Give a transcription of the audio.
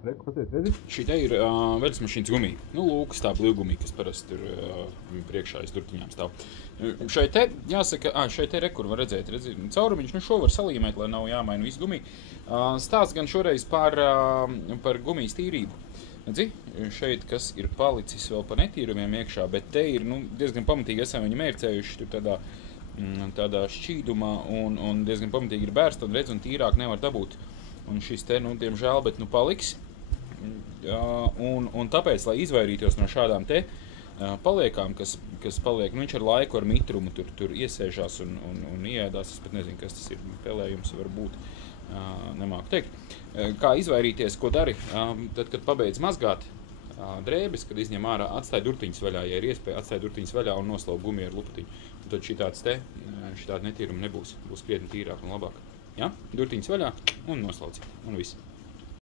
Reku, pasies, redzi? Šī te ir veļas mašīnas gumija. Nu, lūkas tā blīvgumija, kas parasti tur priekšā aiz durtiņām stāv. Šai te, jāsaka, šai te rekur var redzēt, caurumiņš, nu šo var salīmēt, lai nav jāmaina visu gumiju. Stāsts gan šoreiz par gumijas tīrību. Redzi, šeit, kas ir palicis vēl par netīrumiem iekšā, bet te ir, nu, diezgan pamatīgi esam viņu mērcējuši tur tādā šķīdumā un diezgan pamatīgi ir bērsta un redz un tīrāk nevar dabūt. Un šis te, nu, diemžēl, bet nu paliks. Un tāpēc, lai izvairītos no šādām te paliekām, kas paliek, nu viņš ar laiku ar mitrumu tur iesēžās un ieēdās, es pat nezinu, kas tas ir, pelējums var būt, nemāku teikt. Kā izvairīties, ko dari, tad, kad pabeidz mazgāt drēbes, kad izņem ārā, atstāj durtiņas vaļā, ja ir iespēja, atstāj durtiņas vaļā un noslauc gumiju ar lupatiņu. Un tad šitāda netīruma nebūs, būs krietni tīrāk un labāk. Ja? Durtiņas vaļā un noslaucīt, un viss.